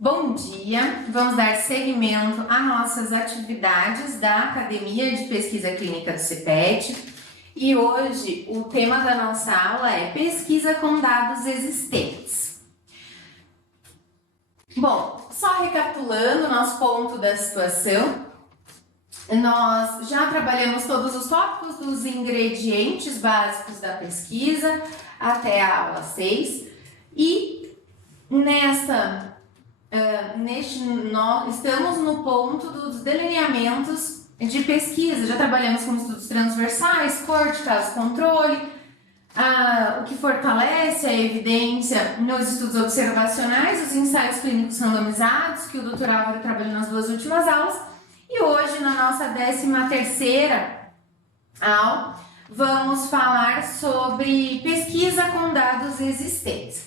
Bom dia, vamos dar seguimento às nossas atividades da Academia de Pesquisa Clínica do CPET e hoje o tema da nossa aula é pesquisa com dados existentes. Bom, só recapitulando o nosso ponto da situação, nós já trabalhamos todos os tópicos dos ingredientes básicos da pesquisa até a aula 6 e nós estamos no ponto dos delineamentos de pesquisa. Já trabalhamos com estudos transversais, corte, caso controle, o que fortalece a evidência nos estudos observacionais, os ensaios clínicos randomizados, que o Dr. Álvaro trabalhou nas duas últimas aulas. E hoje, na nossa 13ª aula, vamos falar sobre pesquisa com dados existentes.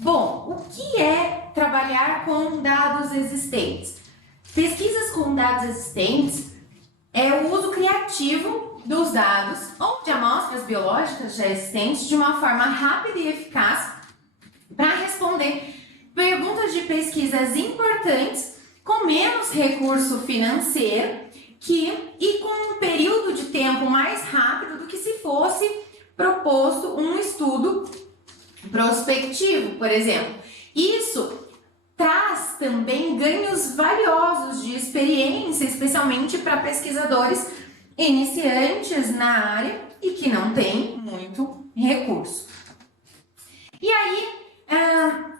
Bom, o que é trabalhar com dados existentes? Pesquisas com dados existentes é o uso criativo dos dados ou de amostras biológicas já existentes de uma forma rápida e eficaz para responder perguntas de pesquisas importantes com menos recurso financeiro e com um período de tempo mais rápido do que se fosse proposto um estudo prospectivo, por exemplo. Isso traz também ganhos valiosos de experiência, especialmente para pesquisadores iniciantes na área e que não têm muito recurso. E aí,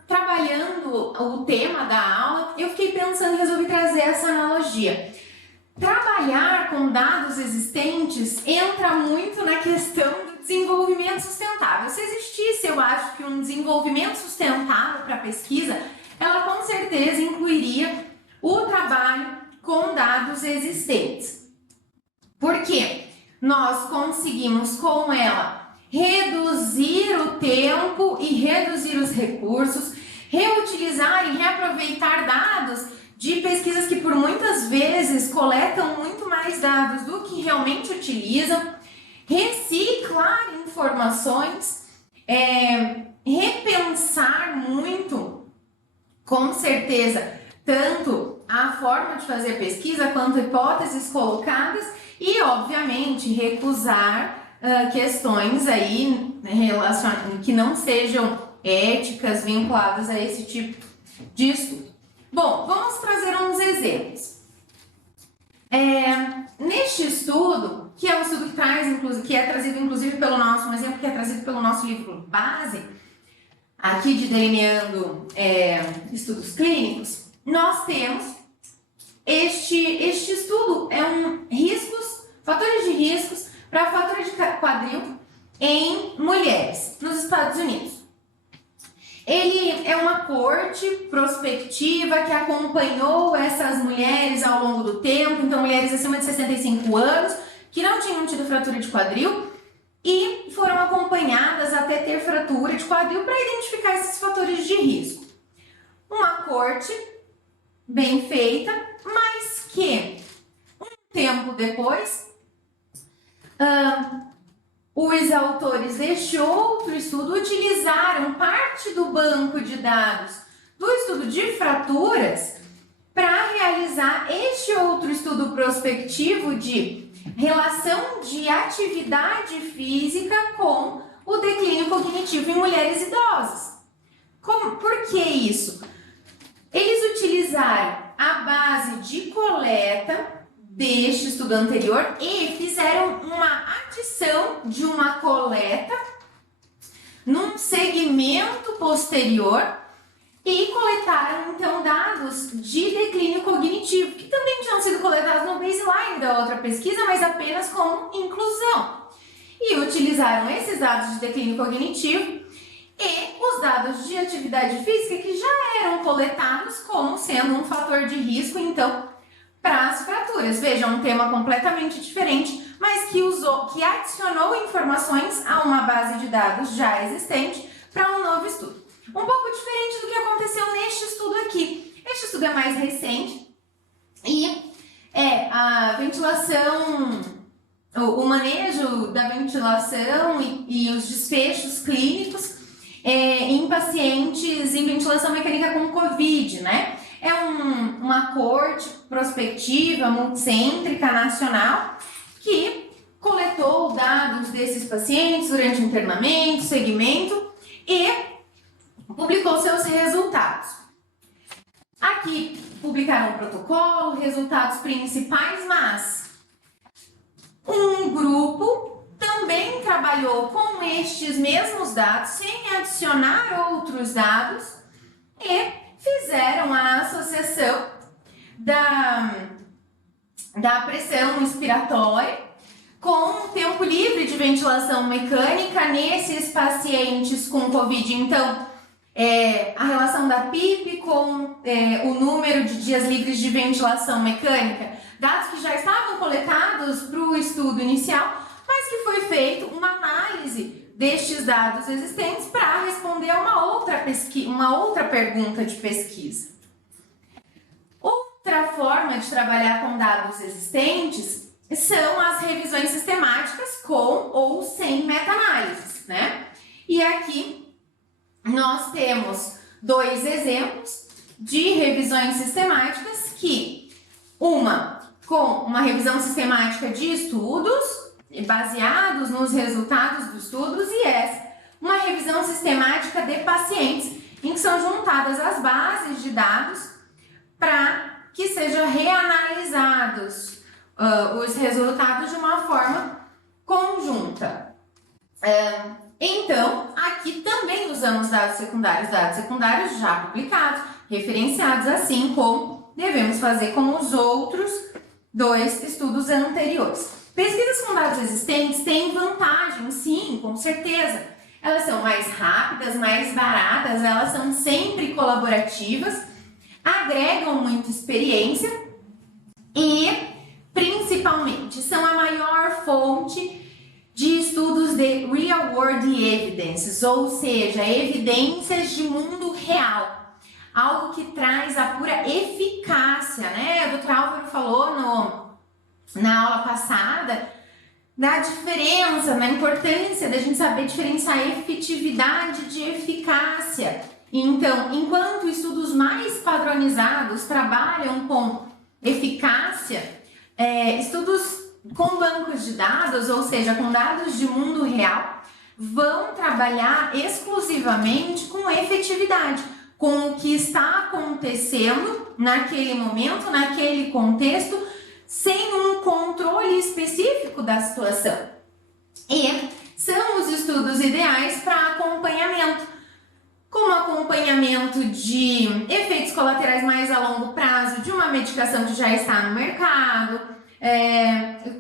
trabalhando o tema da aula, eu fiquei pensando e resolvi trazer essa analogia. Trabalhar com dados existentes entra muito na questão do desenvolvimento sustentável. Se existisse, eu acho que um desenvolvimento sustentável para a pesquisa, ela com certeza incluiria o trabalho com dados existentes. Por quê? Nós conseguimos com ela reduzir o tempo e reduzir os recursos, reutilizar e reaproveitar dados de pesquisas que por muitas vezes coletam muito mais dados do que realmente utilizam, reciclar informações, repensar muito, com certeza, tanto a forma de fazer pesquisa quanto hipóteses colocadas e, obviamente, recusar questões aí que não sejam éticas vinculadas a esse tipo de estudo. Bom, vamos trazer uns exemplos. Neste estudo, que é um estudo que é trazido inclusive pelo nosso, um exemplo que é trazido pelo nosso livro base, aqui de delineando estudos clínicos, nós temos este estudo, fatores de riscos para fratura de quadril em mulheres nos Estados Unidos. Ele é uma corte prospectiva que acompanhou essas mulheres ao longo do tempo, então mulheres acima de 65 anos que não tinham tido fratura de quadril e foram acompanhadas até ter fratura de quadril para identificar esses fatores de risco. Uma corte bem feita, mas que um tempo depois os autores deste outro estudo utilizaram parte do banco de dados do estudo de fraturas para realizar este outro estudo prospectivo de relação de atividade física com o declínio cognitivo em mulheres idosas. Por que isso? Eles utilizaram a base de coleta deste estudo anterior e fizeram uma adição de uma coleta num segmento posterior e coletaram então dados de declínio cognitivo, que também tinham sido coletados no baseline da outra pesquisa, mas apenas como inclusão. E utilizaram esses dados de declínio cognitivo e os dados de atividade física que já eram coletados como sendo um fator de risco, então, para as fraturas. Veja, um tema completamente diferente, mas que adicionou informações a uma base de dados já existente para um novo estudo. Um pouco diferente do que aconteceu neste estudo aqui. Este estudo é mais recente e a ventilação, o manejo da ventilação e os desfechos clínicos em pacientes em ventilação mecânica com Covid, né? É uma corte prospectiva, multicêntrica, nacional, que coletou dados desses pacientes durante o internamento, segmento e publicou seus resultados. Aqui publicaram o protocolo, resultados principais, mas um grupo também trabalhou com estes mesmos dados, sem adicionar outros dados, e fizeram a associação da pressão inspiratória com tempo livre de ventilação mecânica nesses pacientes com Covid. Então, a relação da PIP com o número de dias livres de ventilação mecânica, dados que já estavam coletados para o estudo inicial, mas que foi feita uma análise destes dados existentes para responder a uma outra pergunta de pesquisa. Outra forma de trabalhar com dados existentes são as revisões sistemáticas com ou sem meta-análises, né? E aqui nós temos 2 exemplos de revisões sistemáticas, que uma com uma revisão sistemática de estudos baseados nos resultados dos estudos, e essa uma revisão sistemática de pacientes, em que são juntadas as bases de dados para que sejam reanalisados os resultados de uma forma conjunta. Então, aqui também usamos dados secundários já publicados, referenciados, assim como devemos fazer com os outros 2 estudos anteriores. Pesquisas com dados existentes têm vantagem, sim, com certeza. Elas são mais rápidas, mais baratas, elas são sempre colaborativas, agregam muita experiência e, principalmente, são a maior fonte de estudos de Real World Evidences, ou seja, evidências de mundo real. Algo que traz a pura eficácia, né? A doutora Álvaro falou na aula passada da diferença, na importância da gente saber diferenciar efetividade de eficácia. Então, enquanto estudos mais padronizados trabalham com eficácia, estudos com bancos de dados, ou seja, com dados de mundo real, vão trabalhar exclusivamente com efetividade, com o que está acontecendo naquele momento, naquele contexto, sem um controle específico da situação. E são os estudos ideais para acompanhamento, como acompanhamento de efeitos colaterais mais a longo prazo de uma medicação que já está no mercado,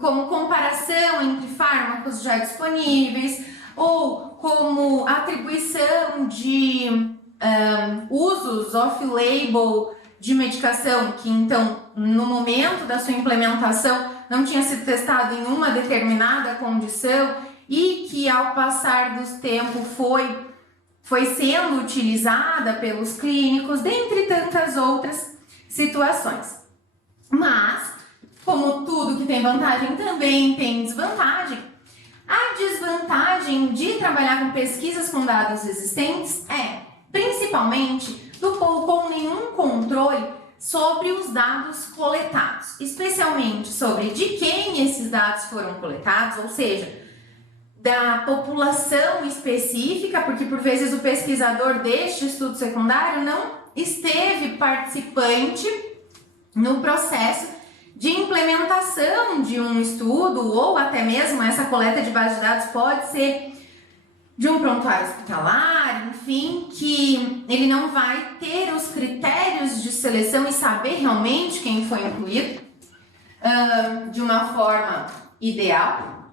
como comparação entre fármacos já disponíveis, ou como atribuição de usos off-label de medicação que, então, no momento da sua implementação não tinha sido testado em uma determinada condição e que, ao passar do tempo, foi sendo utilizada pelos clínicos, dentre tantas outras situações. Mas, como tudo que tem vantagem também tem desvantagem, a desvantagem de trabalhar com pesquisas com dados existentes principalmente, com nenhum controle sobre os dados coletados, especialmente sobre de quem esses dados foram coletados, ou seja, da população específica, porque por vezes o pesquisador deste estudo secundário não esteve participante no processo de implementação de um estudo, ou até mesmo essa coleta de base de dados pode ser de um prontuário hospitalar, enfim, que ele não vai ter os critérios de seleção e saber realmente quem foi incluído de uma forma ideal.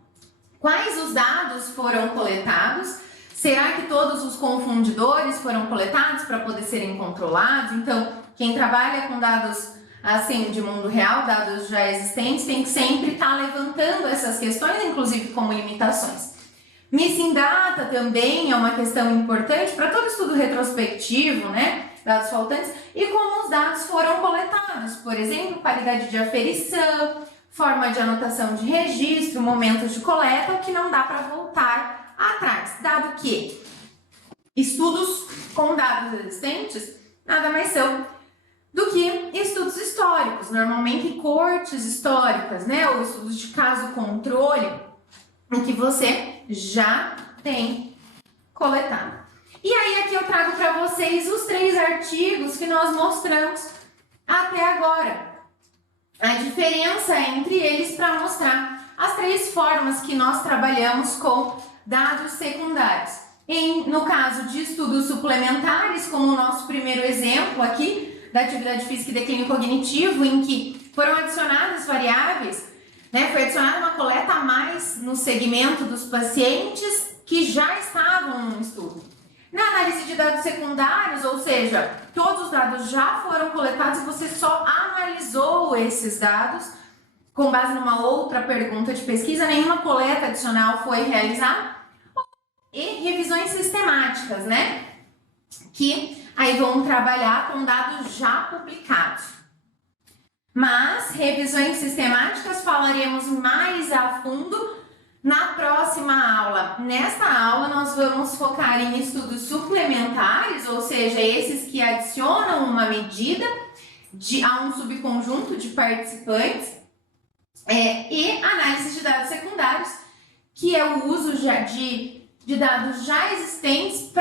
Quais os dados foram coletados? Será que todos os confundidores foram coletados para poder serem controlados? Então, quem trabalha com dados assim de mundo real, dados já existentes, tem que sempre estar levantando essas questões, inclusive como limitações. Missing data também é uma questão importante para todo estudo retrospectivo, né? Dados faltantes, e como os dados foram coletados, por exemplo, qualidade de aferição, forma de anotação de registro, momentos de coleta, o que não dá para voltar atrás, dado que estudos com dados existentes nada mais são do que estudos históricos, normalmente cortes históricas, né? Ou estudos de caso controle, em que você já tem coletado. E aí aqui eu trago para vocês os 3 artigos que nós mostramos até agora. A diferença entre eles para mostrar as 3 formas que nós trabalhamos com dados secundários. No caso de estudos suplementares, como o nosso primeiro exemplo aqui, da atividade física e declínio cognitivo, em que foram adicionadas variáveis, né, foi adicionada uma coleta a mais no segmento dos pacientes que já estavam no estudo. Na análise de dados secundários, ou seja, todos os dados já foram coletados e você só analisou esses dados com base numa outra pergunta de pesquisa, nenhuma coleta adicional foi realizada. E revisões sistemáticas, né? Que aí vão trabalhar com dados já publicados. Mas revisões sistemáticas falaremos mais a fundo na próxima aula. Nesta aula nós vamos focar em estudos suplementares, ou seja, esses que adicionam uma medida a um subconjunto de participantes, e análise de dados secundários, que é o uso de dados já existentes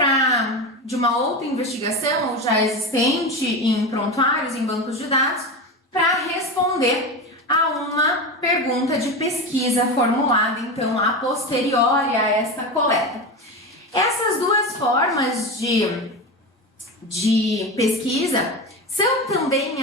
de uma outra investigação ou já existente em prontuários, em bancos de dados, para responder a uma pergunta de pesquisa formulada, então, a posteriori a esta coleta. Essas 2 formas de pesquisa são também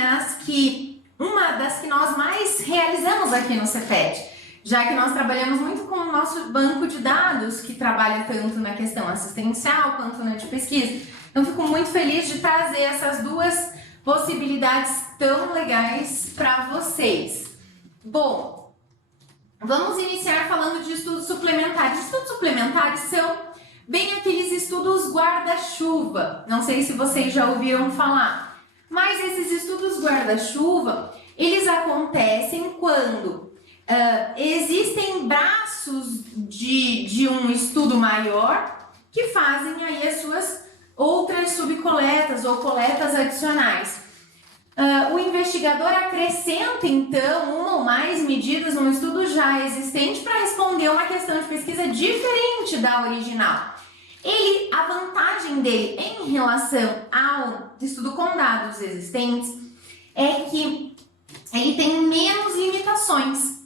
uma das que nós mais realizamos aqui no Cefet, já que nós trabalhamos muito com o nosso banco de dados, que trabalha tanto na questão assistencial quanto na de pesquisa. Então, fico muito feliz de trazer essas 2 possibilidades tão legais para vocês. Bom, vamos iniciar falando de estudos suplementares. Estudos suplementares são bem aqueles estudos guarda-chuva. Não sei se vocês já ouviram falar, mas esses estudos guarda-chuva, eles acontecem quando existem braços de um estudo maior que fazem aí as suas outras subcoletas ou coletas adicionais. O investigador acrescenta, então, uma ou mais medidas no estudo já existente para responder uma questão de pesquisa diferente da original. A vantagem dele em relação ao estudo com dados existentes é que ele tem menos limitações.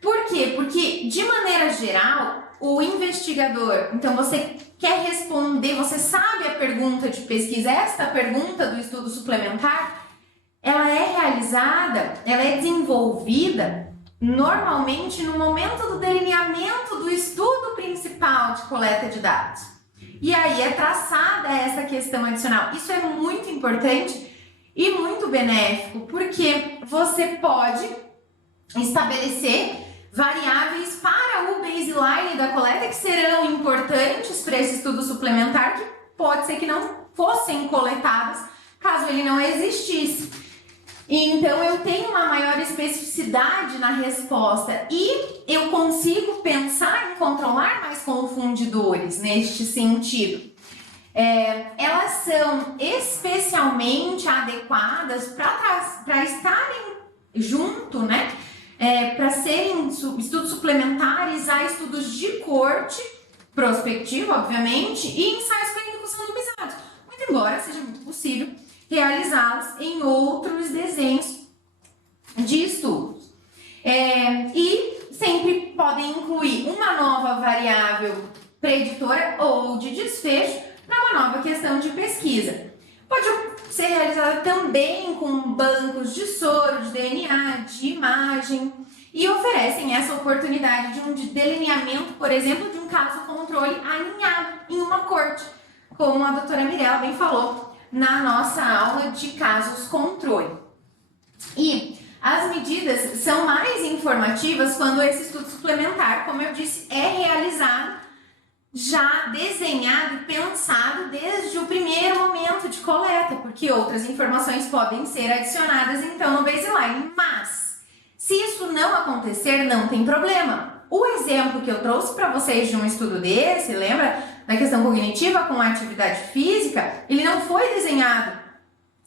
Por quê? Porque, de maneira geral, o investigador, então você quer responder, você sabe a pergunta de pesquisa, esta pergunta do estudo suplementar, ela é realizada, ela é desenvolvida normalmente no momento do delineamento do estudo principal de coleta de dados. E aí é traçada essa questão adicional. Isso é muito importante e muito benéfico, porque você pode estabelecer variáveis para o baseline da coleta que serão importantes para esse estudo suplementar, que pode ser que não fossem coletadas caso ele não existisse. Então eu tenho uma maior especificidade na resposta e eu consigo pensar em controlar mais confundidores neste sentido. Elas são especialmente adequadas para estarem junto, né? Para serem estudos suplementares a estudos de corte prospectivo, obviamente, e ensaios clínicos randomizados, muito embora seja muito possível realizá-los em outros desenhos de estudos. E sempre podem incluir uma nova variável preditora ou de desfecho para uma nova questão de pesquisa. Pode ser realizada também com bancos de soro, de DNA, de imagem, e oferecem essa oportunidade de um delineamento, por exemplo, de um caso controle alinhado em uma corte, como a doutora Mirella bem falou na nossa aula de casos controle. E as medidas são mais informativas quando esse estudo suplementar, como eu disse, é realizado já desenhado e pensado desde o primeiro momento de coleta, porque outras informações podem ser adicionadas então no baseline, mas se isso não acontecer, não tem problema. O exemplo que eu trouxe para vocês de um estudo desse, lembra? da questão cognitiva com a atividade física, ele não foi desenhado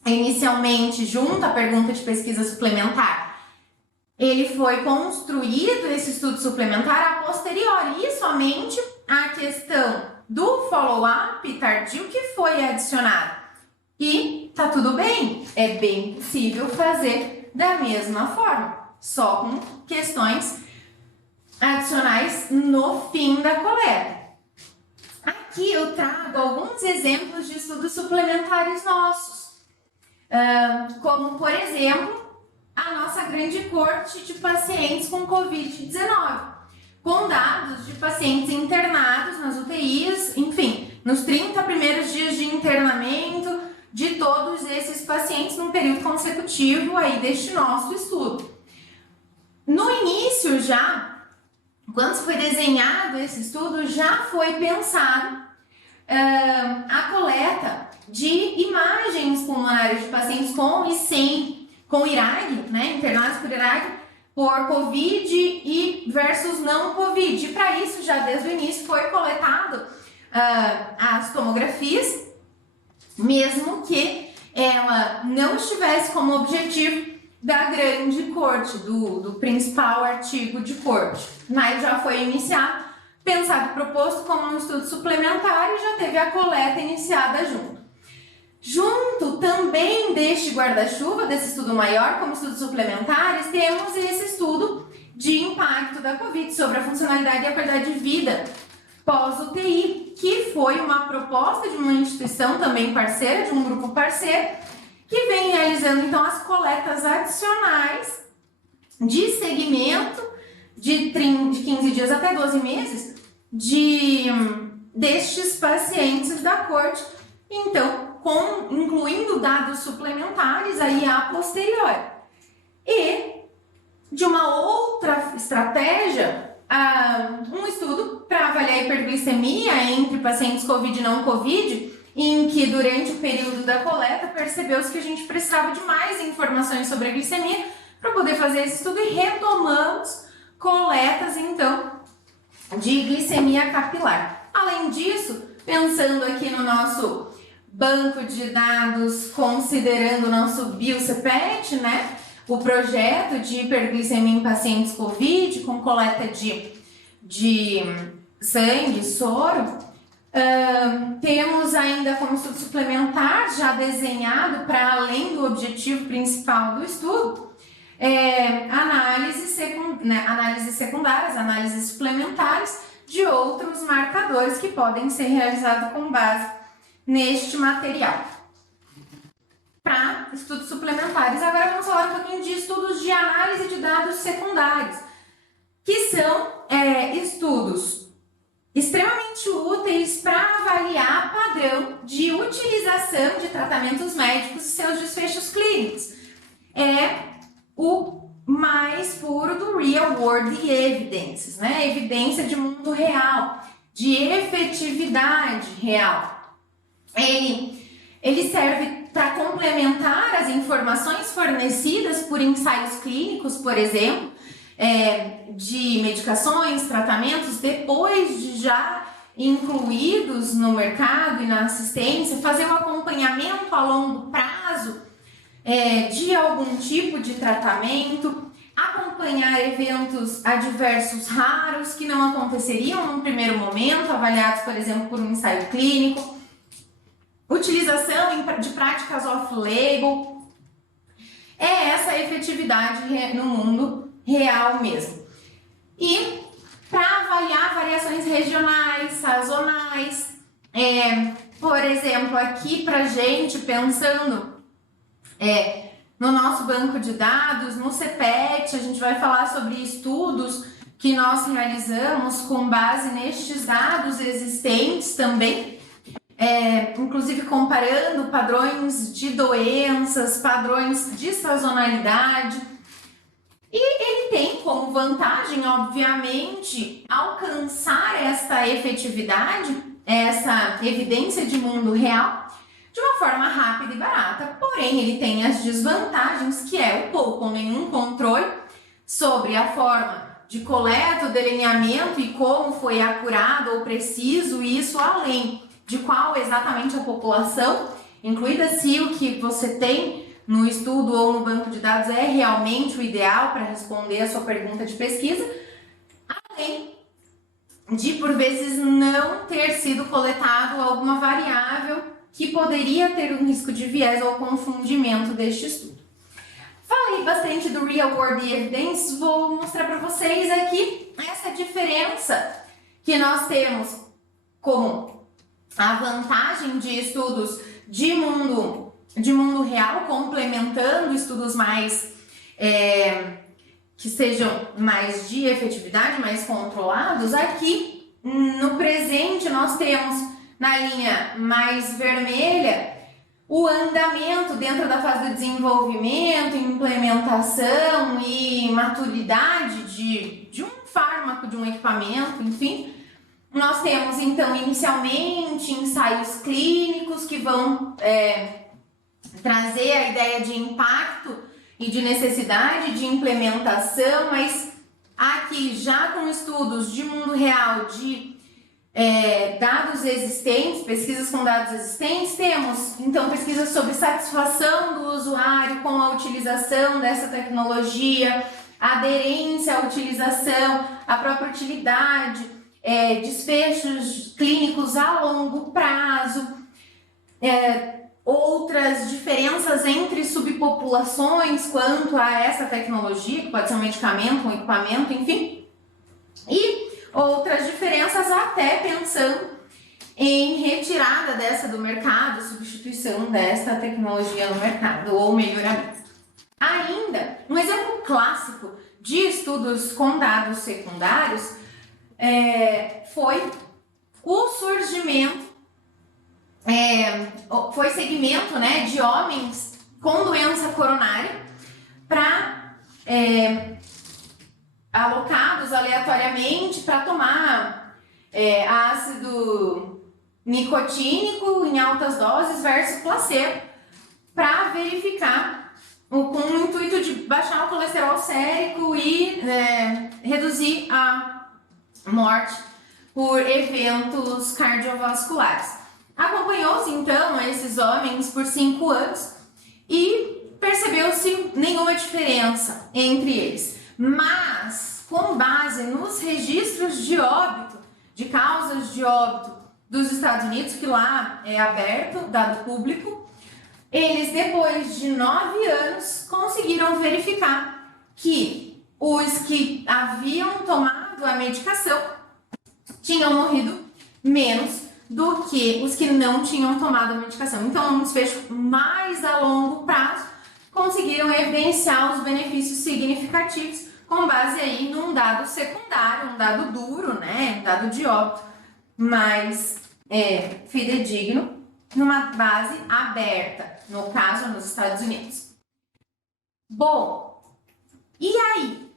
inicialmente junto à pergunta de pesquisa suplementar. Ele foi construído, esse estudo suplementar, a posteriori, e somente a questão do follow-up tardio que foi adicionado. E tá tudo bem, é bem possível fazer da mesma forma, só com questões adicionais no fim da coleta. Aqui eu trago alguns exemplos de estudos suplementares nossos, como, por exemplo, a nossa grande corte de pacientes com Covid-19, com dados de pacientes internados nas UTIs, enfim, nos 30 primeiros dias de internamento de todos esses pacientes num período consecutivo aí deste nosso estudo. No início já, quando foi desenhado esse estudo, já foi pensado a coleta de imagens pulmonares de pacientes com e sem, com IRAG, né, internados por IRAG, por Covid e versus não Covid. E para isso, já desde o início, foi coletado as tomografias, mesmo que ela não estivesse como objetivo da grande corte, do principal artigo de corte. Mas já foi iniciado, pensado e proposto como um estudo suplementar e já teve a coleta iniciada junto. Junto também deste guarda-chuva, desse estudo maior, como estudos suplementares, temos esse estudo de impacto da Covid sobre a funcionalidade e a qualidade de vida pós-UTI, que foi uma proposta de uma instituição também parceira, de um grupo parceiro, que vem realizando então as coletas adicionais de segmento de 15 dias até 12 meses destes pacientes da corte, então incluindo dados suplementares aí a posteriori. E de uma outra estratégia, um estudo para avaliar a hiperglicemia entre pacientes Covid e não Covid, em que durante o período da coleta percebeu-se que a gente precisava de mais informações sobre a glicemia para poder fazer esse estudo e retomamos coletas então de glicemia capilar. Além disso, pensando aqui no nosso banco de dados, considerando o nosso BioCPET, né, o projeto de hiperglicemia em pacientes COVID com coleta de sangue, soro, temos ainda como estudo suplementar, já desenhado para além do objetivo principal do estudo, análises secundárias, análises suplementares de outros marcadores que podem ser realizados com base neste material. Para estudos suplementares, agora vamos falar um pouquinho de estudos de análise de dados secundários, que são estudos extremamente úteis para avaliar padrão de utilização de tratamentos médicos e seus desfechos clínicos. É o mais puro do Real World Evidence, né? Evidência de mundo real, de efetividade real. Ele serve para complementar as informações fornecidas por ensaios clínicos, por exemplo, de medicações, tratamentos, depois de já incluídos no mercado e na assistência, fazer um acompanhamento a longo prazo de algum tipo de tratamento, acompanhar eventos adversos raros que não aconteceriam num primeiro momento, avaliados, por exemplo, por um ensaio clínico, utilização de práticas off-label. É essa efetividade no mundo real mesmo. E para avaliar variações regionais, sazonais, por exemplo, aqui pra gente, pensando no nosso banco de dados, no CPET, a gente vai falar sobre estudos que nós realizamos com base nestes dados existentes também, inclusive comparando padrões de doenças, padrões de sazonalidade. E ele tem como vantagem, obviamente, alcançar essa efetividade, essa evidência de mundo real, de uma forma rápida e barata. Porém, ele tem as desvantagens, que é o pouco ou nenhum controle sobre a forma de coleta, o delineamento e como foi acurado ou preciso isso, além de qual exatamente a população, incluída se o que você tem no estudo ou no banco de dados é realmente o ideal para responder a sua pergunta de pesquisa, além de, por vezes, não ter sido coletado alguma variável que poderia ter um risco de viés ou confundimento deste estudo. Falei bastante do Real World Evidence, vou mostrar para vocês aqui essa diferença que nós temos como a vantagem de estudos de mundo real, complementando estudos mais que sejam mais de efetividade, mais controlados. Aqui no presente nós temos na linha mais vermelha o andamento dentro da fase de desenvolvimento, implementação e maturidade de um fármaco, de um equipamento, enfim. Nós temos, então, inicialmente ensaios clínicos que vão trazer a ideia de impacto e de necessidade de implementação, mas aqui já com estudos de mundo real, de dados existentes, pesquisas com dados existentes, temos então pesquisas sobre satisfação do usuário com a utilização dessa tecnologia, aderência à utilização, a própria utilidade, desfechos clínicos a longo prazo, outras diferenças entre subpopulações quanto a essa tecnologia, que pode ser um medicamento, um equipamento, enfim, e outras diferenças até pensando em retirada dessa do mercado, substituição desta tecnologia no mercado ou melhoramento. Ainda, um exemplo clássico de estudos com dados secundários foi o surgimento, foi segmento, né, de homens com doença coronária para alocados aleatoriamente para tomar ácido nicotínico em altas doses versus placebo, para verificar com o intuito de baixar o colesterol sérico e reduzir a morte por eventos cardiovasculares. Acompanhou-se então esses homens por 5 anos e percebeu-se nenhuma diferença entre eles. Mas, com base nos registros de óbito, de causas de óbito dos Estados Unidos, que lá é aberto, dado público, eles, depois de 9 anos, conseguiram verificar que os que haviam tomado a medicação tinham morrido menos do que os que não tinham tomado a medicação. Então, um desfecho mais a longo prazo, conseguiram evidenciar os benefícios significativos com base aí num dado secundário, um dado duro, né, um dado de óbito, mais fidedigno, numa base aberta, no caso nos Estados Unidos. Bom, e aí?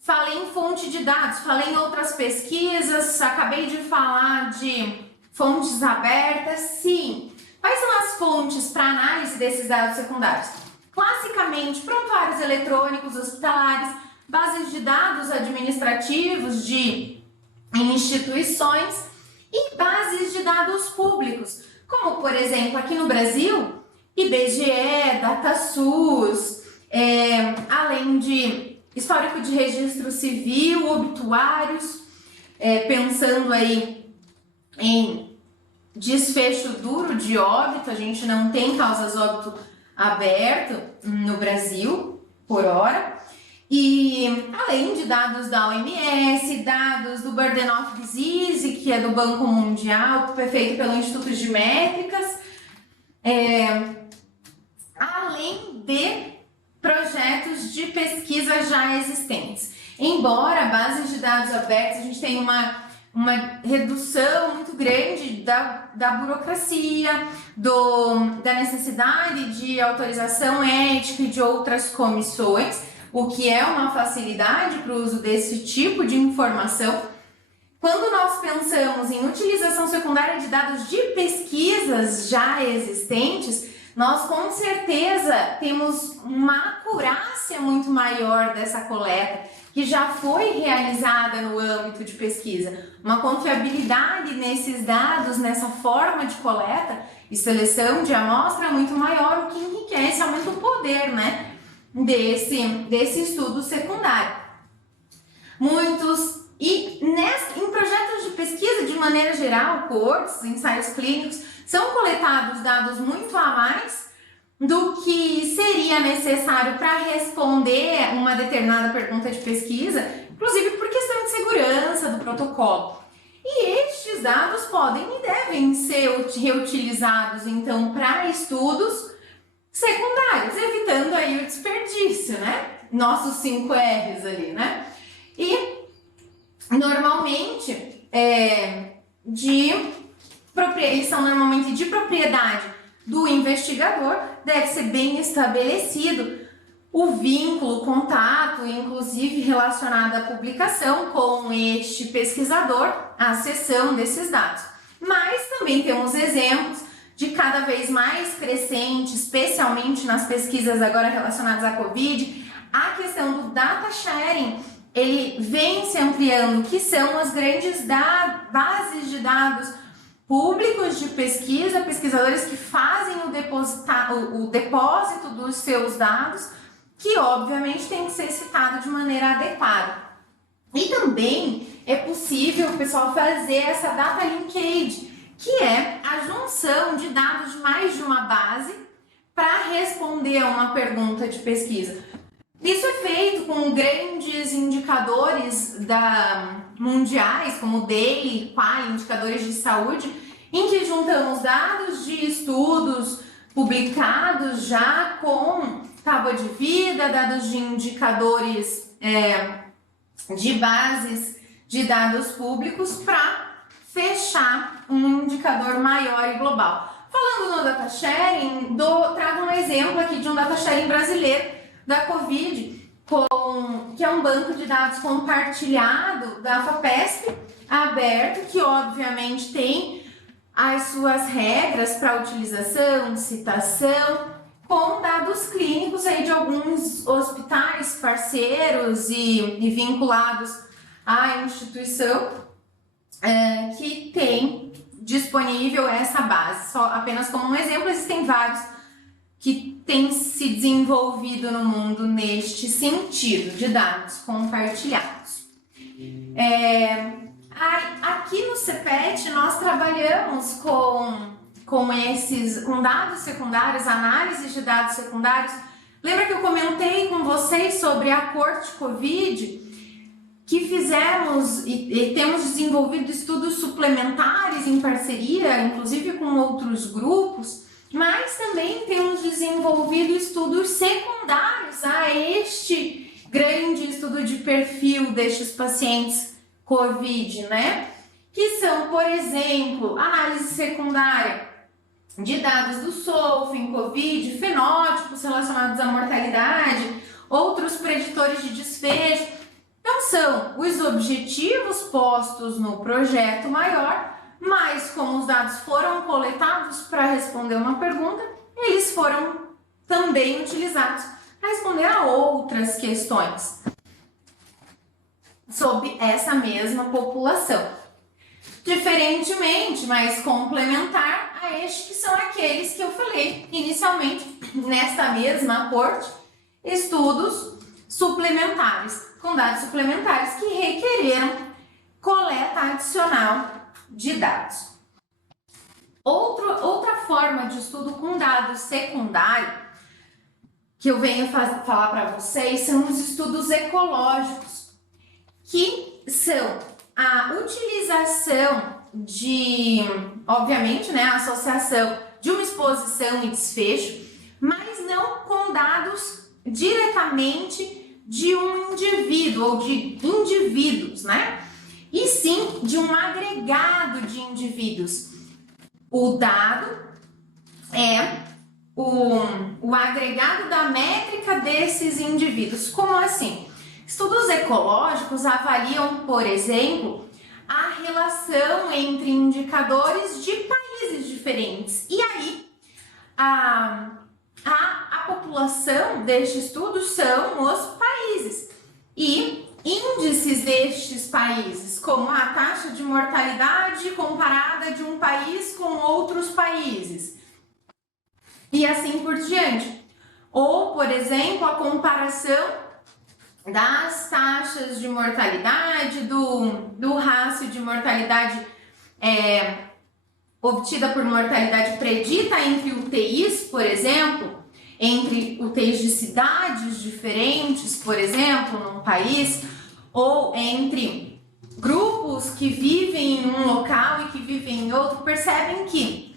Falei em fonte de dados, falei em outras pesquisas, acabei de falar de fontes abertas, sim. Quais são as fontes para análise desses dados secundários? Classicamente, prontuários eletrônicos hospitalares, bases de dados administrativos de instituições e bases de dados públicos, como, por exemplo, aqui no Brasil, IBGE, DataSUS, além de histórico de registro civil, obituários, pensando aí em desfecho duro de óbito, a gente não tem causas óbito aberto no Brasil, por hora, e além de dados da OMS, dados do Burden of Disease, que é do Banco Mundial, feito pelo Instituto de Métricas, além de projetos de pesquisa já existentes. Embora bases de dados abertos, a gente tem uma redução muito grande da burocracia, da necessidade de autorização ética e de outras comissões, o que é uma facilidade para o uso desse tipo de informação. Quando nós pensamos em utilização secundária de dados de pesquisas já existentes, nós com certeza temos uma acurácia muito maior dessa coleta, que já foi realizada no âmbito de pesquisa, uma confiabilidade nesses dados, nessa forma de coleta e seleção de amostra muito maior, o que enriquece, aumenta o poder, né, desse estudo secundário. Em projetos de pesquisa, de maneira geral, coortes, ensaios clínicos, são coletados dados muito a mais do que seria necessário para responder uma determinada pergunta de pesquisa, inclusive por questão de segurança do protocolo. E estes dados podem e devem ser reutilizados, então, para estudos secundários, evitando aí o desperdício, né? Nossos 5 R's ali, né? E, normalmente, eles são normalmente de propriedade do investigador, deve ser bem estabelecido o vínculo, o contato, inclusive relacionado à publicação com este pesquisador, a acessão desses dados. Mas também temos exemplos de cada vez mais crescente, especialmente nas pesquisas agora relacionadas à Covid, a questão do data sharing, ele vem se ampliando, que são as grandes bases de dados públicos de pesquisa, pesquisadores que fazem o depósito dos seus dados, que obviamente tem que ser citado de maneira adequada. E também é possível o pessoal fazer essa data linkage, que é a junção de dados de mais de uma base para responder a uma pergunta de pesquisa. Isso é feito com grandes indicadores mundiais, como o DAILY, QALY, indicadores de saúde, em que juntamos dados de estudos publicados já com tábua de vida, dados de indicadores de bases de dados públicos para fechar um indicador maior e global. Falando no data sharing, trago um exemplo aqui de um data sharing brasileiro da Covid, que é um banco de dados compartilhado da FAPESP, aberto, que obviamente tem as suas regras para utilização, citação, com dados clínicos aí de alguns hospitais parceiros e vinculados à instituição que tem disponível essa base. Só apenas como um exemplo, existem vários que têm se desenvolvido no mundo neste sentido de dados compartilhados. Aqui no CPET nós trabalhamos com dados secundários, análises de dados secundários. Lembra que eu comentei com vocês sobre a coorte Covid, que fizemos e temos desenvolvido estudos suplementares em parceria, inclusive com outros grupos, mas também temos desenvolvido estudos secundários a este grande estudo de perfil destes pacientes COVID, né? Que são, por exemplo, análise secundária de dados do SOLF em COVID, fenótipos relacionados à mortalidade, outros preditores de desfecho. Então, são os objetivos postos no projeto maior, mas como os dados foram coletados para responder uma pergunta, eles foram também utilizados para responder a outras questões sobre essa mesma população. Diferentemente, mas complementar a estes que são aqueles que eu falei inicialmente nesta mesma coorte, estudos suplementares, com dados suplementares que requereram coleta adicional de dados. Outra forma de estudo com dados secundários que eu venho falar para vocês são os estudos ecológicos, que são a utilização obviamente, né, a associação de uma exposição e desfecho, mas não com dados diretamente de um indivíduo ou de indivíduos, né? E sim de um agregado de indivíduos. O dado é o agregado da métrica desses indivíduos. Como assim? Estudos ecológicos avaliam, por exemplo, a relação entre indicadores de países diferentes. E aí, a população deste estudo são os países e índices destes países, como a taxa de mortalidade comparada de um país com outros países e assim por diante. Ou, por exemplo, a comparação das taxas de mortalidade, do rácio de mortalidade obtida por mortalidade predita entre UTIs, por exemplo, entre UTIs de cidades diferentes, por exemplo, num país, ou entre grupos que vivem em um local e que vivem em outro. Percebem que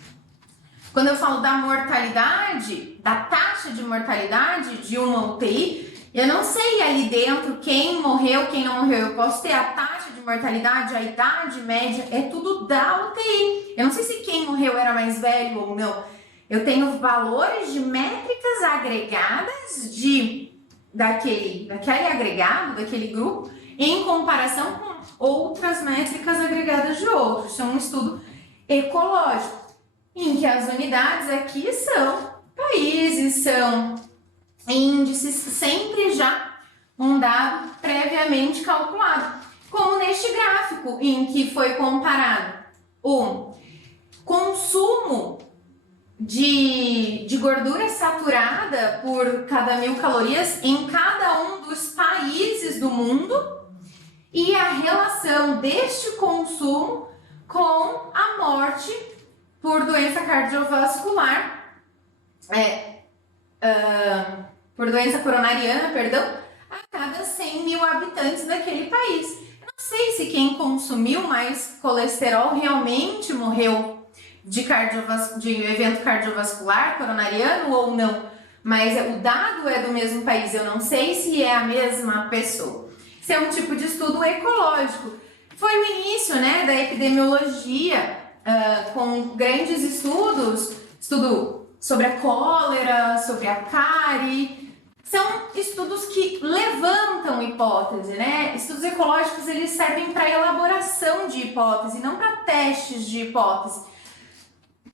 quando eu falo da mortalidade, da taxa de mortalidade de uma UTI, eu não sei ali dentro quem morreu, quem não morreu. Eu posso ter a taxa de mortalidade, a idade média, é tudo da UTI. Eu não sei se quem morreu era mais velho ou não. Eu tenho valores de métricas agregadas daquele agregado, daquele grupo, em comparação com outras métricas agregadas de outros. Isso é um estudo ecológico, em que as unidades aqui são países, são índices, sempre já um dado previamente calculado. Como neste gráfico, em que foi comparado o consumo de gordura saturada por cada 1000 calorias em cada um dos países do mundo e a relação deste consumo com a morte por doença cardiovascular, por doença coronariana, a cada 100 mil habitantes daquele país. Eu não sei se quem consumiu mais colesterol realmente morreu de evento cardiovascular coronariano ou não, mas o dado é do mesmo país, eu não sei se é a mesma pessoa. Isso é um tipo de estudo ecológico. Foi o início, né, da epidemiologia, com grandes estudo sobre a cólera, sobre a cárie. São estudos que levantam hipótese, né? Estudos ecológicos, eles servem para elaboração de hipótese, não para testes de hipótese.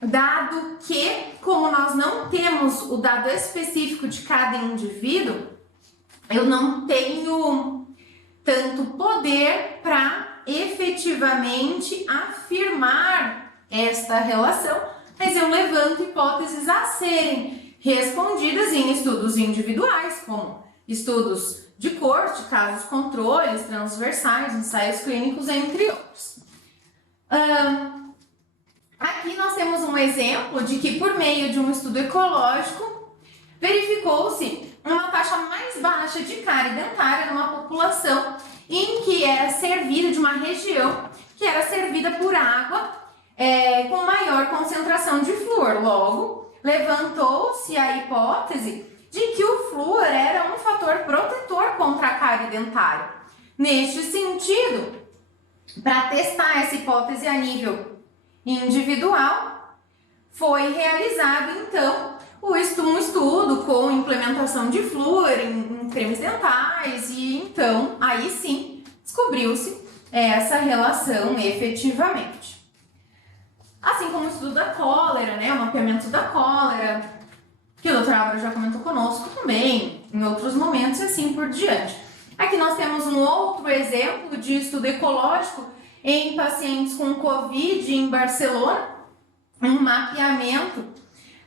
Dado que, como nós não temos o dado específico de cada indivíduo, eu não tenho tanto poder para efetivamente afirmar esta relação, mas eu levanto hipóteses a serem respondidas em estudos individuais, como estudos de corte, casos controles, transversais, ensaios clínicos, entre outros. Aqui nós temos um exemplo de que, por meio de um estudo ecológico, verificou-se uma taxa mais baixa de cárie dentária numa população em que era servida, de uma região que era servida por água com maior concentração de flúor. Logo, levantou-se a hipótese de que o flúor era um fator protetor contra a cárie dentária. Neste sentido, para testar essa hipótese a nível individual, foi realizado então um estudo com implementação de flúor em cremes dentais e então aí sim descobriu-se essa relação efetivamente. Assim como o estudo da cólera, né, o mapeamento da cólera, que o Dr. Álvaro já comentou conosco também em outros momentos e assim por diante. Aqui nós temos um outro exemplo de estudo ecológico em pacientes com Covid em Barcelona, um mapeamento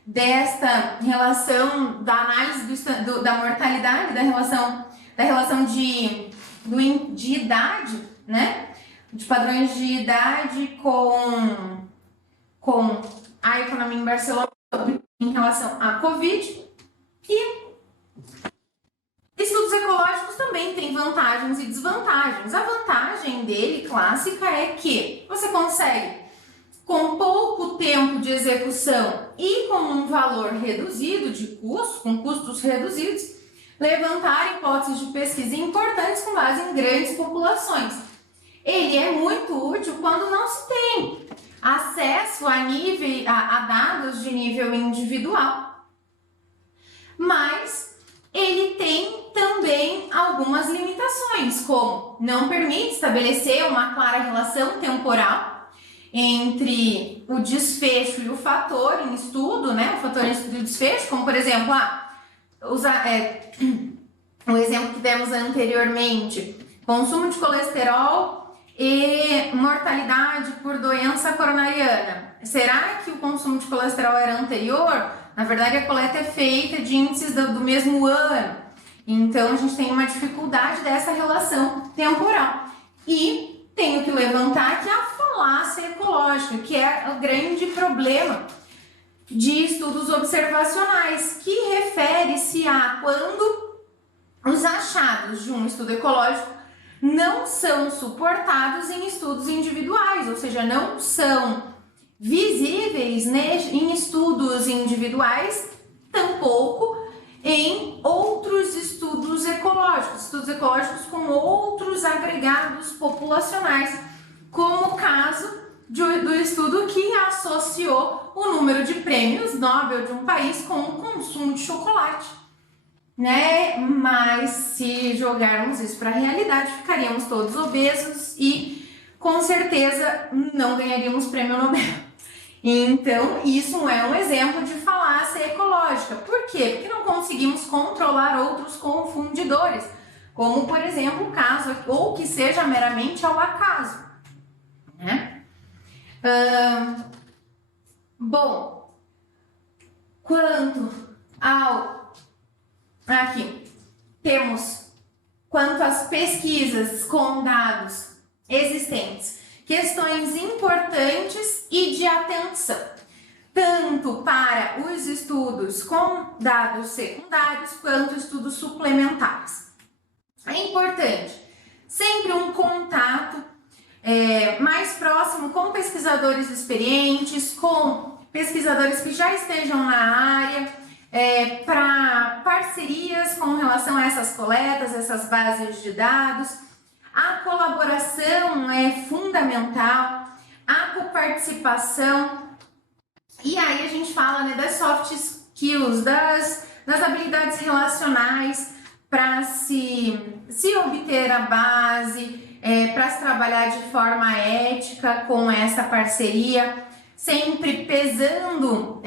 desta relação da análise da mortalidade, da relação de idade, né? De padrões de idade com a economia em Barcelona em relação à Covid. E estudos ecológicos também têm vantagens e desvantagens. A vantagem dele, clássica, é que você consegue, com pouco tempo de execução e com um valor reduzido de custo, com custos reduzidos, levantar hipóteses de pesquisa importantes com base em grandes populações. Ele é muito útil quando não se tem acesso a dados de nível individual, mas ele tem também algumas limitações, como não permite estabelecer uma clara relação temporal entre o desfecho e o fator em estudo, né? O fator em estudo e o desfecho, como por exemplo, o exemplo que demos anteriormente, consumo de colesterol e mortalidade por doença coronariana. Será que o consumo de colesterol era anterior? Na verdade, a coleta é feita de índices do mesmo ano. Então, a gente tem uma dificuldade dessa relação temporal. E tenho que levantar aqui a falácia ecológica, que é o grande problema de estudos observacionais, que refere-se a quando os achados de um estudo ecológico não são suportados em estudos individuais, ou seja, não são visíveis, né, em estudos individuais, tampouco em outros estudos ecológicos com outros agregados populacionais, como o caso do estudo que associou o número de prêmios Nobel de um país com o consumo de chocolate, né? Mas se jogarmos isso para a realidade, ficaríamos todos obesos e com certeza não ganharíamos prêmio Nobel. Então, isso é um exemplo de falácia ecológica. Por quê? Porque não conseguimos controlar outros confundidores, como, por exemplo, o caso, ou que seja meramente ao acaso, né? Bom, quanto ao... Aqui, temos quanto às pesquisas com dados existentes, questões importantes e de atenção, tanto para os estudos com dados secundários quanto estudos suplementares. É importante sempre um contato mais próximo com pesquisadores experientes, com pesquisadores que já estejam na área, para parcerias com relação a essas coletas, essas bases de dados. A colaboração é fundamental, a coparticipação, e aí a gente fala, né, das soft skills, das habilidades relacionais para se obter a base, para se trabalhar de forma ética com essa parceria, sempre pesando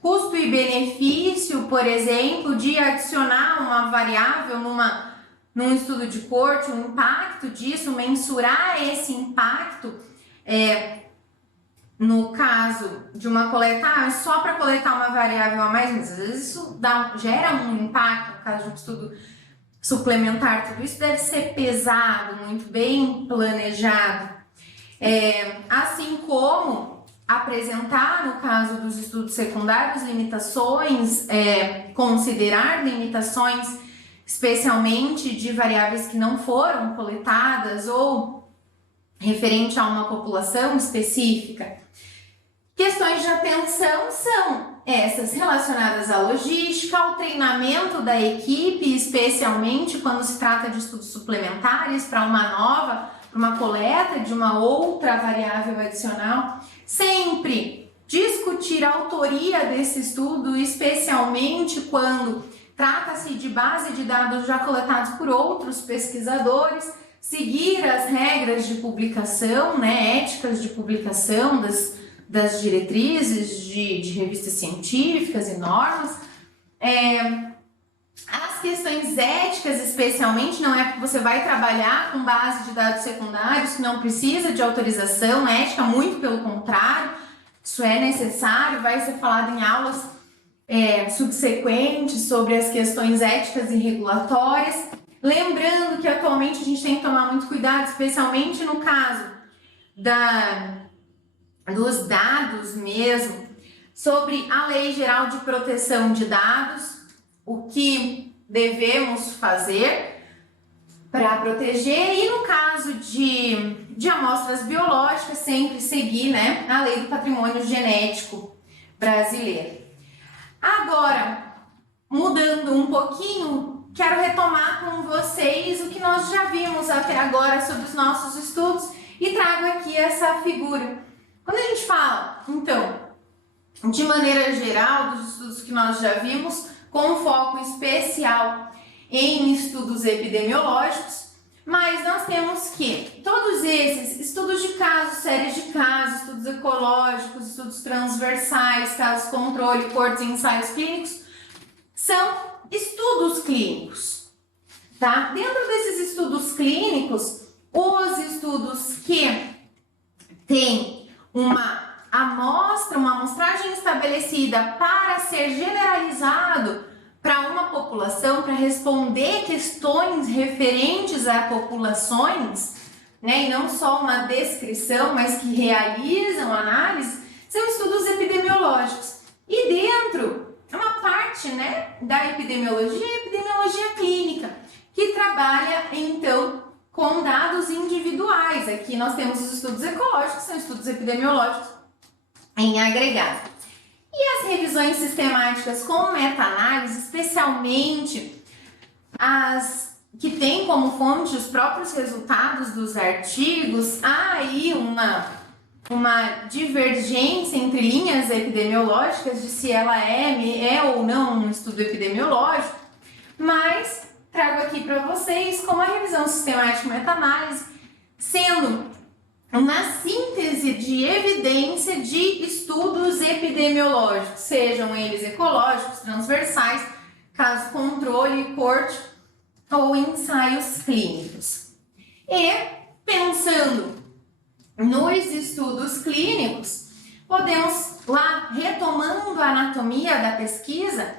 custo e benefício, por exemplo, de adicionar uma variável num estudo de corte, o impacto disso, mensurar esse impacto, no caso de uma coleta, só para coletar uma variável a mais, mas às vezes isso gera um impacto, no caso de um estudo suplementar, tudo isso deve ser pesado, muito bem planejado, assim como apresentar, no caso dos estudos secundários, limitações, considerar limitações, especialmente de variáveis que não foram coletadas ou referente a uma população específica. Questões de atenção são essas relacionadas à logística, ao treinamento da equipe, especialmente quando se trata de estudos suplementares para uma coleta de uma outra variável adicional. Sempre discutir a autoria desse estudo, especialmente quando trata-se de base de dados já coletados por outros pesquisadores, seguir as regras de publicação, né, éticas de publicação das diretrizes de revistas científicas e normas. As questões éticas, especialmente, não é porque você vai trabalhar com base de dados secundários que não precisa de autorização ética, muito pelo contrário, isso é necessário, vai ser falado em aulas subsequentes sobre as questões éticas e regulatórias. Lembrando que atualmente a gente tem que tomar muito cuidado, especialmente no caso dos dados mesmo, sobre a Lei Geral de Proteção de Dados, o que devemos fazer para proteger, e no caso de amostras biológicas, sempre seguir, né, a Lei do Patrimônio Genético brasileiro. Agora, mudando um pouquinho, quero retomar com vocês o que nós já vimos até agora sobre os nossos estudos e trago aqui essa figura. Quando a gente fala, então, de maneira geral, dos estudos que nós já vimos, com foco especial em estudos epidemiológicos, Mas nós temos que todos esses estudos de casos, séries de casos, estudos ecológicos, estudos transversais, casos controle, cortes e ensaios clínicos, são estudos clínicos, tá? Dentro desses estudos clínicos, os estudos que têm uma amostragem estabelecida para ser generalizado para uma população, para responder questões referentes a populações, né, e não só uma descrição, mas que realizam análise, são estudos epidemiológicos. E dentro, uma parte, né, da epidemiologia é a epidemiologia clínica, que trabalha, então, com dados individuais. Aqui nós temos os estudos ecológicos, são estudos epidemiológicos em agregado. E as revisões sistemáticas com meta-análise, especialmente as que têm como fonte os próprios resultados dos artigos, há aí uma divergência entre linhas epidemiológicas de se ela é ou não um estudo epidemiológico, mas trago aqui para vocês como a revisão sistemática meta-análise sendo uma síntese de evidência de estudos epidemiológicos, sejam eles ecológicos, transversais, caso controle, corte ou ensaios clínicos. E pensando nos estudos clínicos, podemos lá, retomando a anatomia da pesquisa,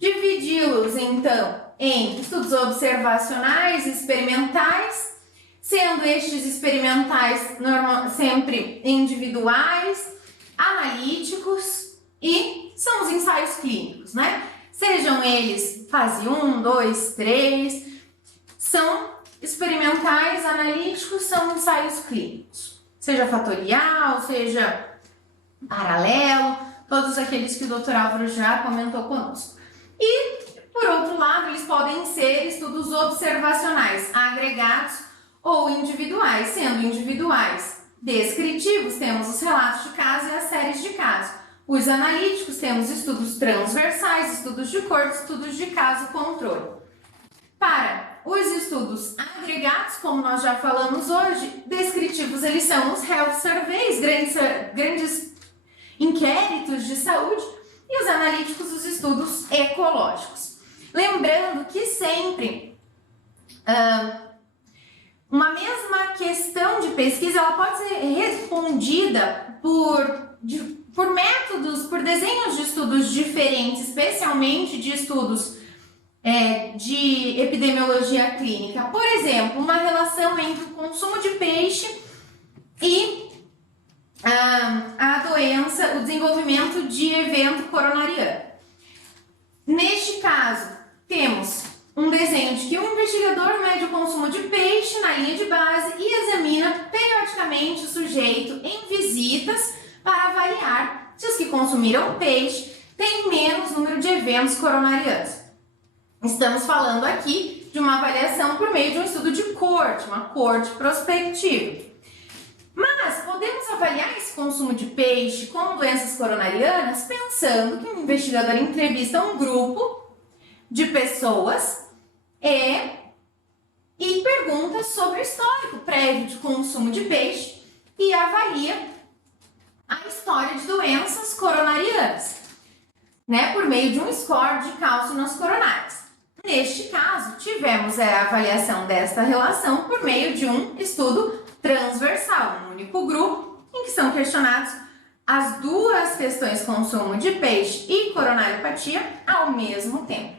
dividi-los então em estudos observacionais, experimentais, sendo estes experimentais sempre individuais, analíticos e são os ensaios clínicos, né? Sejam eles fase 1, 2, 3, são experimentais, analíticos, são ensaios clínicos. Seja fatorial, seja paralelo, todos aqueles que o Dr. Álvaro já comentou conosco. E, por outro lado, eles podem ser estudos observacionais, agregados, ou individuais, sendo individuais descritivos, temos os relatos de caso e as séries de caso. Os analíticos, temos estudos transversais, estudos de corte, estudos de caso controle. Para os estudos agregados, como nós já falamos hoje, descritivos, eles são os health surveys, grandes inquéritos de saúde, e os analíticos, os estudos ecológicos. Lembrando que sempre uma mesma questão de pesquisa ela pode ser respondida por métodos, por desenhos de estudos diferentes, especialmente de estudos de epidemiologia clínica. Por exemplo, uma relação entre o consumo de peixe e a doença, o desenvolvimento de evento coronariano. Neste caso, temos um desenho de que um investigador mede o consumo de peixe na linha de base e examina periodicamente o sujeito em visitas para avaliar se os que consumiram peixe têm menos número de eventos coronarianos. Estamos falando aqui de uma avaliação por meio de um estudo de corte, uma corte prospectiva. Mas podemos avaliar esse consumo de peixe com doenças coronarianas pensando que um investigador entrevista um grupo de pessoas e pergunta sobre o histórico prévio de consumo de peixe e avalia a história de doenças coronarianas, né, por meio de um score de cálcio nas coronárias. Neste caso, tivemos a avaliação desta relação por meio de um estudo transversal, um único grupo, em que são questionados as duas questões consumo de peixe e coronariopatia ao mesmo tempo.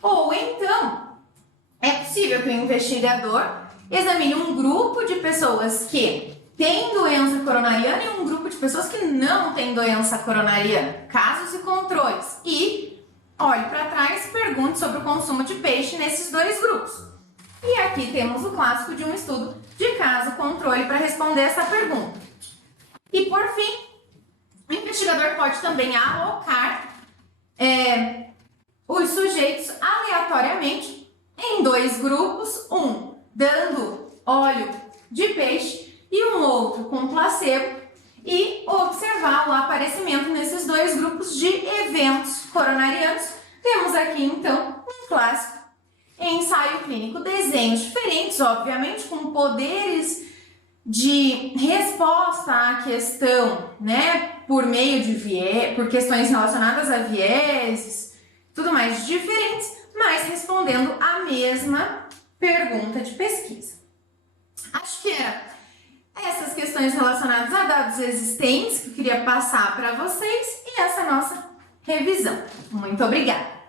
Ou então, é possível que o investigador examine um grupo de pessoas que têm doença coronariana e um grupo de pessoas que não têm doença coronariana, casos e controles, e olhe para trás e pergunte sobre o consumo de peixe nesses dois grupos. E aqui temos o clássico de um estudo de caso controle para responder essa pergunta. E por fim, o investigador pode também alocar os sujeitos aleatoriamente em dois grupos, um dando óleo de peixe e um outro com placebo, e observar o aparecimento nesses dois grupos de eventos coronarianos. Temos aqui então um clássico em ensaio clínico, desenhos diferentes, obviamente, com poderes de resposta à questão, né, por meio de por questões relacionadas a vieses, tudo mais diferentes, mas respondendo a mesma pergunta de pesquisa. Acho que era essas questões relacionadas a dados existentes que eu queria passar para vocês e essa nossa revisão. Muito obrigada!